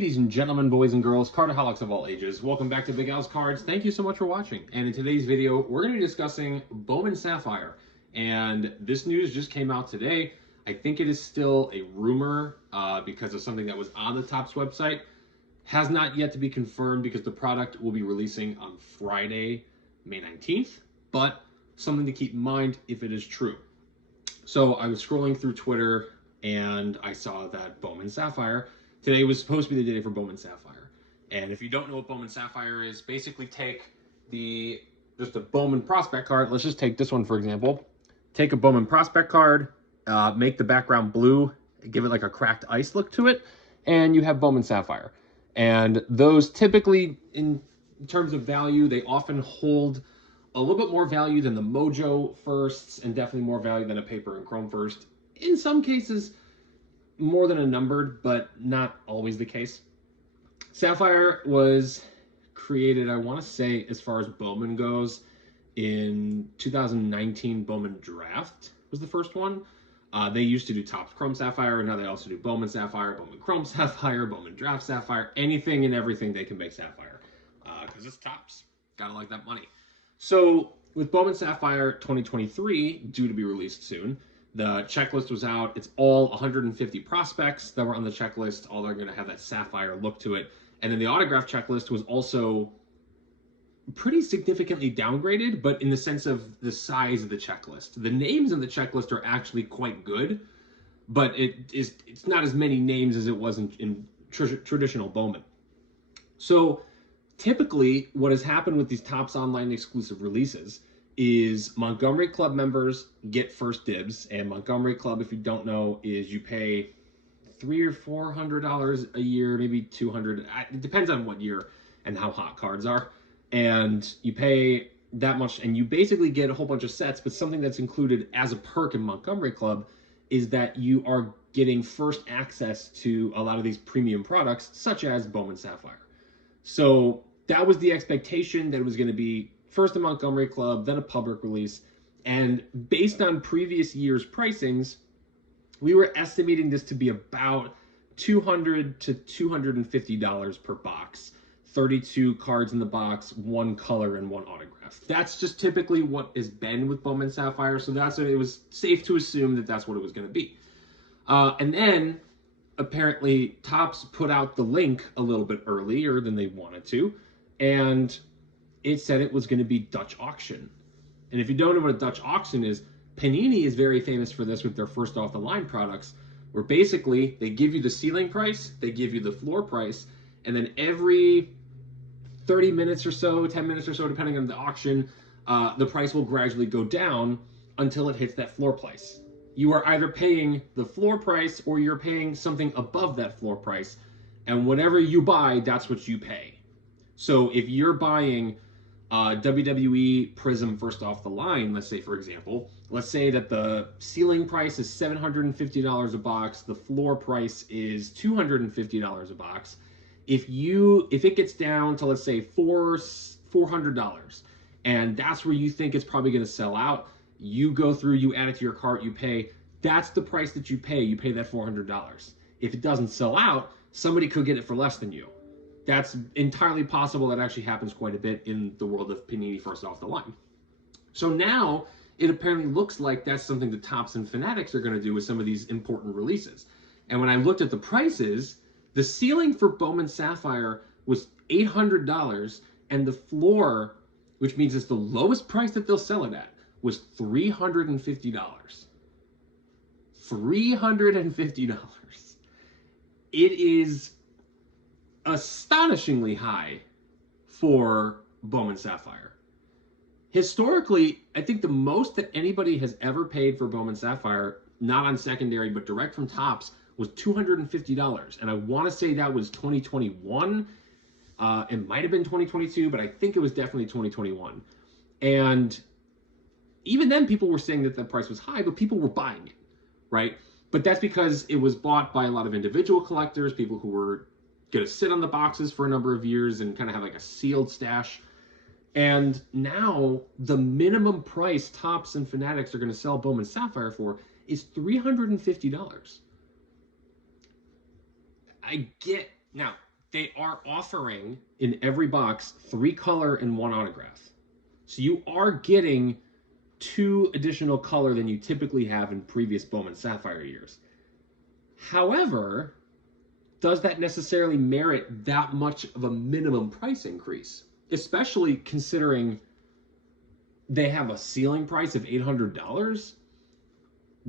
Ladies and gentlemen, boys and girls, cardaholics of all ages, welcome back to Big Al's Cards. Thank you so much for watching. And in today's video, we're going to be discussing Bowman Sapphire. And this news just came out today. I think it is still a rumor because of something that was on the Topps website. Has not yet to be confirmed because the product will be releasing on Friday, May 19th. But something to keep in mind if it is true. So I was scrolling through Twitter and I saw that Bowman Sapphire today was supposed to be the day for Bowman Sapphire. And if you don't know what Bowman Sapphire is, basically take just a Bowman prospect card. Let's just take this one, for example. Take a Bowman prospect card, make the background blue, give it like a cracked ice look to it, and you have Bowman Sapphire. And those typically, in terms of value, they often hold a little bit more value than the Mojo firsts, and definitely more value than a paper and chrome first. In some cases, more than a numbered, but not always the case. Sapphire was created, I want to say, as far as Bowman goes, in 2019. Bowman Draft was the first one. They used to do Topps Chrome Sapphire, and now they also do Bowman Sapphire, Bowman Chrome Sapphire, Bowman Draft Sapphire, anything and everything they can make Sapphire. Because it's Topps. Gotta like that money. So, with Bowman Sapphire 2023, due to be released soon, the checklist was out. It's all 150 prospects that were on the checklist. All are going to have that Sapphire look to it. And then the autograph checklist was also pretty significantly downgraded, but in the sense of the size of the checklist. The names in the checklist are actually quite good, but it's not as many names as it was in traditional Bowman. So typically what has happened with these Topps Online exclusive releases is Montgomery Club members get first dibs. And Montgomery Club, if you don't know, is you pay $300 or $400 a year, maybe $200. It depends on what year and how hot cards are. And you pay that much, and you basically get a whole bunch of sets. But something that's included as a perk in Montgomery Club is that you are getting first access to a lot of these premium products, such as Bowman Sapphire. So that was the expectation, that it was going to be first a Montgomery Club, then a public release. And based on previous year's pricings, we were estimating this to be about $200 to $250 per box. 32 cards in the box, one color and one autograph. That's just typically what has been with Bowman Sapphire. So that's what it was safe to assume that that's what it was going to be. And then apparently Topps put out the link a little bit earlier than they wanted to. And it said it was going to be Dutch auction. And if you don't know what a Dutch auction is, Panini is very famous for this with their first off the line products, where basically they give you the ceiling price, they give you the floor price, and then every 30 minutes or so, 10 minutes or so, depending on the auction, the price will gradually go down until it hits that floor price. You are either paying the floor price or you're paying something above that floor price, and whatever you buy, that's what you pay. So if you're buying WWE Prism first off the line, let's say, for example, let's say that the ceiling price is $750 a box, the floor price is $250 a box. If it gets down to, let's say, $400, and that's where you think it's probably going to sell out, you go through, you add it to your cart, you pay. That's the price that you pay. You pay that $400. If it doesn't sell out, somebody could get it for less than you. That's entirely possible. That actually happens quite a bit in the world of Panini first off the line. So now it apparently looks like that's something the Topps and Fanatics are going to do with some of these important releases. And when I looked at the prices, the ceiling for Bowman Sapphire was $800, and the floor, which means it's the lowest price that they'll sell it at, was $350. $350. It is astonishingly high for Bowman Sapphire. Historically, I think the most that anybody has ever paid for Bowman Sapphire, not on secondary but direct from Topps, was $250. And I want to say that was 2021. It might have been 2022, but I think it was definitely 2021. And even then, people were saying that the price was high, but people were buying it, right? But that's because it was bought by a lot of individual collectors, people who were going to sit on the boxes for a number of years and kind of have like a sealed stash. And now the minimum price Topps and Fanatics are going to sell Bowman Sapphire for is $350. I get, now, they are offering in every box 3 color and 1 autograph. So you are getting 2 additional color than you typically have in previous Bowman Sapphire years. However, does that necessarily merit that much of a minimum price increase? Especially considering they have a ceiling price of $800.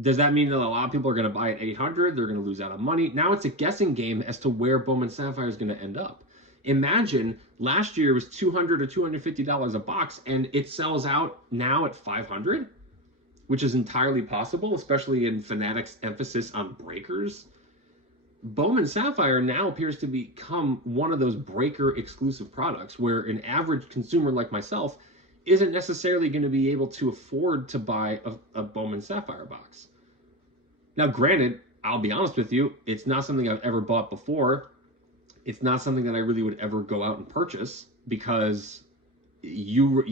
Does that mean that a lot of people are going to buy at $800? They're going to lose out on money. Now it's a guessing game as to where Bowman Sapphire is going to end up. Imagine last year was $200 or $250 a box, and it sells out now at $500, which is entirely possible, especially in Fanatics' emphasis on breakers. Bowman Sapphire now appears to become one of those breaker exclusive products where an average consumer like myself isn't necessarily going to be able to afford to buy a Bowman Sapphire box. Now, granted, I'll be honest with you, it's not something I've ever bought before. It's not something that I really would ever go out and purchase because you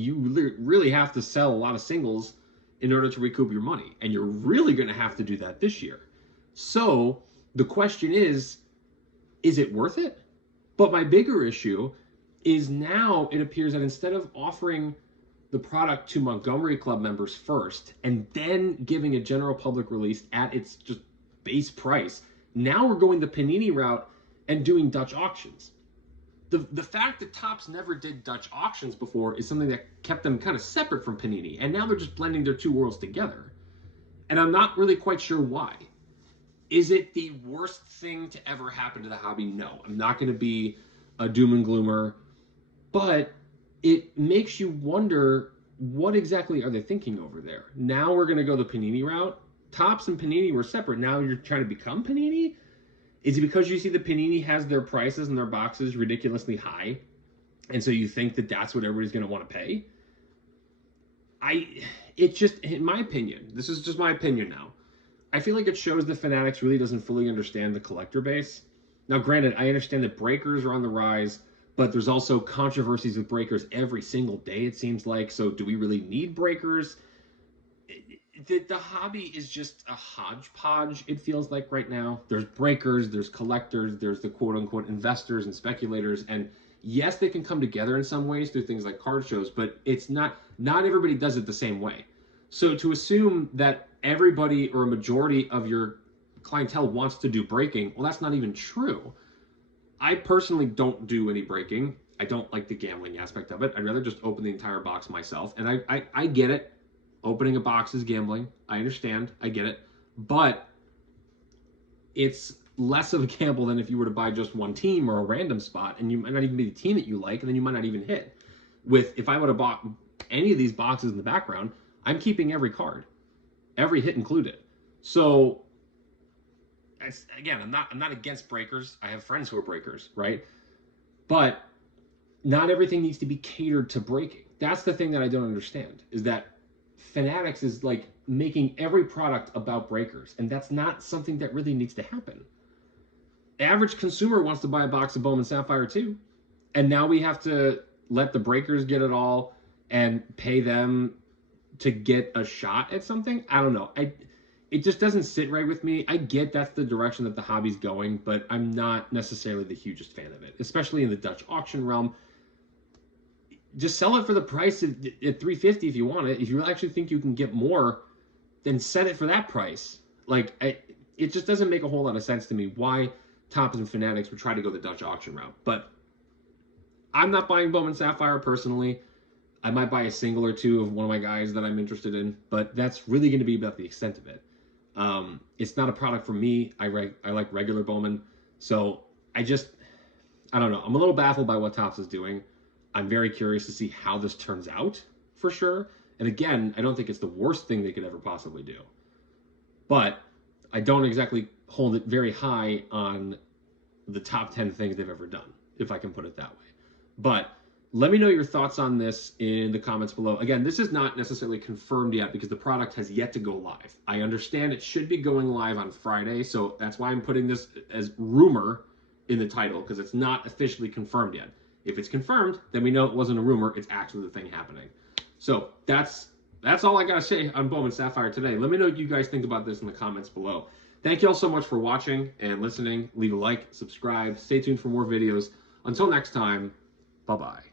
really have to sell a lot of singles in order to recoup your money. And you're really going to have to do that this year. So the question is it worth it? But my bigger issue is now it appears that instead of offering the product to Montgomery Club members first and then giving a general public release at its just base price, now we're going the Panini route and doing Dutch auctions. The fact that Topps never did Dutch auctions before is something that kept them kind of separate from Panini, and now they're just blending their two worlds together. And I'm not really quite sure why. Is it the worst thing to ever happen to the hobby? No, I'm not going to be a doom and gloomer, but it makes you wonder, what exactly are they thinking over there? Now we're going to go the Panini route. Topps and Panini were separate. Now you're trying to become Panini? Is it because you see the Panini has their prices and their boxes ridiculously high, and so you think that that's what everybody's going to want to pay? It's just, in my opinion, this is just my opinion now, I feel like it shows that Fanatics really doesn't fully understand the collector base. Now, granted, I understand that breakers are on the rise, but there's also controversies with breakers every single day, it seems like. So do we really need breakers? The hobby is just a hodgepodge, it feels like right now. There's breakers, there's collectors, there's the quote-unquote investors and speculators. And yes, they can come together in some ways through things like card shows, but it's not everybody does it the same way. So to assume that everybody or a majority of your clientele wants to do breaking, well, that's not even true. I personally don't do any breaking. I don't like the gambling aspect of it. I'd rather just open the entire box myself. And I get it. Opening a box is gambling. I understand. I get it. But it's less of a gamble than if you were to buy just one team or a random spot, and you might not even be the team that you like, and then you might not even hit. If I would have bought any of these boxes in the background, I'm keeping every card, every hit included. So again, I'm not against breakers. I have friends who are breakers, right? But not everything needs to be catered to breaking. That's the thing that I don't understand, is that Fanatics is like making every product about breakers, and that's not something that really needs to happen. The average consumer wants to buy a box of Bowman Sapphire too, and now we have to let the breakers get it all and pay them to get a shot at something. I don't know. It just doesn't sit right with me. I get that's the direction that the hobby's going, but I'm not necessarily the hugest fan of it, especially in the Dutch auction realm. Just sell it for the price at $350 if you want it. If you actually think you can get more, then set it for that price. Like, it just doesn't make a whole lot of sense to me why Topps and Fanatics would try to go the Dutch auction route. But I'm not buying Bowman Sapphire personally. I might buy a single or two of one of my guys that I'm interested in, but that's really going to be about the extent of it. It's not a product for me. I like regular Bowman. So I don't know. I'm a little baffled by what Topps is doing. I'm very curious to see how this turns out, for sure. And again, I don't think it's the worst thing they could ever possibly do. But I don't exactly hold it very high on the top 10 things they've ever done, if I can put it that way. But let me know your thoughts on this in the comments below. Again, this is not necessarily confirmed yet because the product has yet to go live. I understand it should be going live on Friday, so that's why I'm putting this as rumor in the title, because it's not officially confirmed yet. If it's confirmed, then we know it wasn't a rumor, it's actually the thing happening. So that's all I gotta say on Bowman Sapphire today. Let me know what you guys think about this in the comments below. Thank you all so much for watching and listening. Leave a like, subscribe, stay tuned for more videos. Until next time, bye-bye.